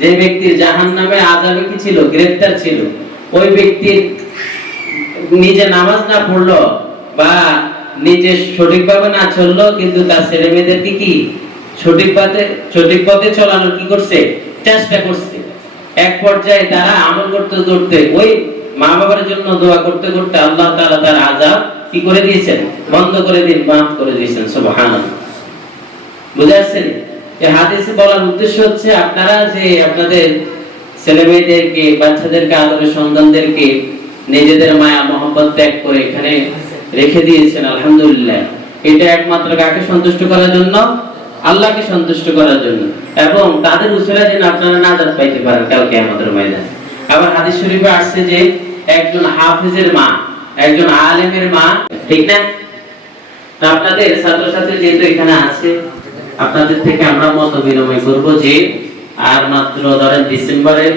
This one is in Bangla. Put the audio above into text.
যে ব্যক্তির জাহান নামে আজাবে কি ছিল, গ্রেফতার ছিল, ওই ব্যক্তির নিজে নামাজ না পড়ল বা নিজে সঠিকভাবে না চলল, কিন্তু তার ছেলে মেয়েদেরকে কি সঠিক পথে সঠিক পথে চলানোর কি করছে? চেষ্টা করছে। এক পর্যায়ে তারা আমল করতে করতে ওই মা বাবার জন্য দোয়া করতে করতে আল্লাহ তাআলা তার আযাব কি করে দিয়েছেন? বন্ধ করে দিন মাফ করে দিয়েছেন, সুবহানাল্লাহ। বুঝে আসছেন? এই হাদিসে বলার উদ্দেশ্য হচ্ছে আপনারা যে আপনাদের ছেলে বাচ্চাদেরকে, আদরের সন্তানদেরকে নিজেদের মায়া, মহব্বত ত্যাগ করে এখানে রেখে দিয়েছেন, আলহামদুলিল্লাহ। এটা একমাত্র কাকে সন্তুষ্ট করার জন্য? আল্লাহকে সন্তুষ্ট করার জন্য। এবং তাদের উসিলা যেন আপনারা নাজাত পাইতে পারেন কালকে আমাদের ময়দানে। আবার হাদিস শরীফে আসছে যে একজন হাফেজের মা, একজন আলেমের মা, ঠিক না? আপনাদের ছাত্রছাত্রী যেহেতু এখানে আছে আপনাদের থেকে আমরা মত বিনিময় করব যে আর মাত্র ধরেন ডিসেম্বরের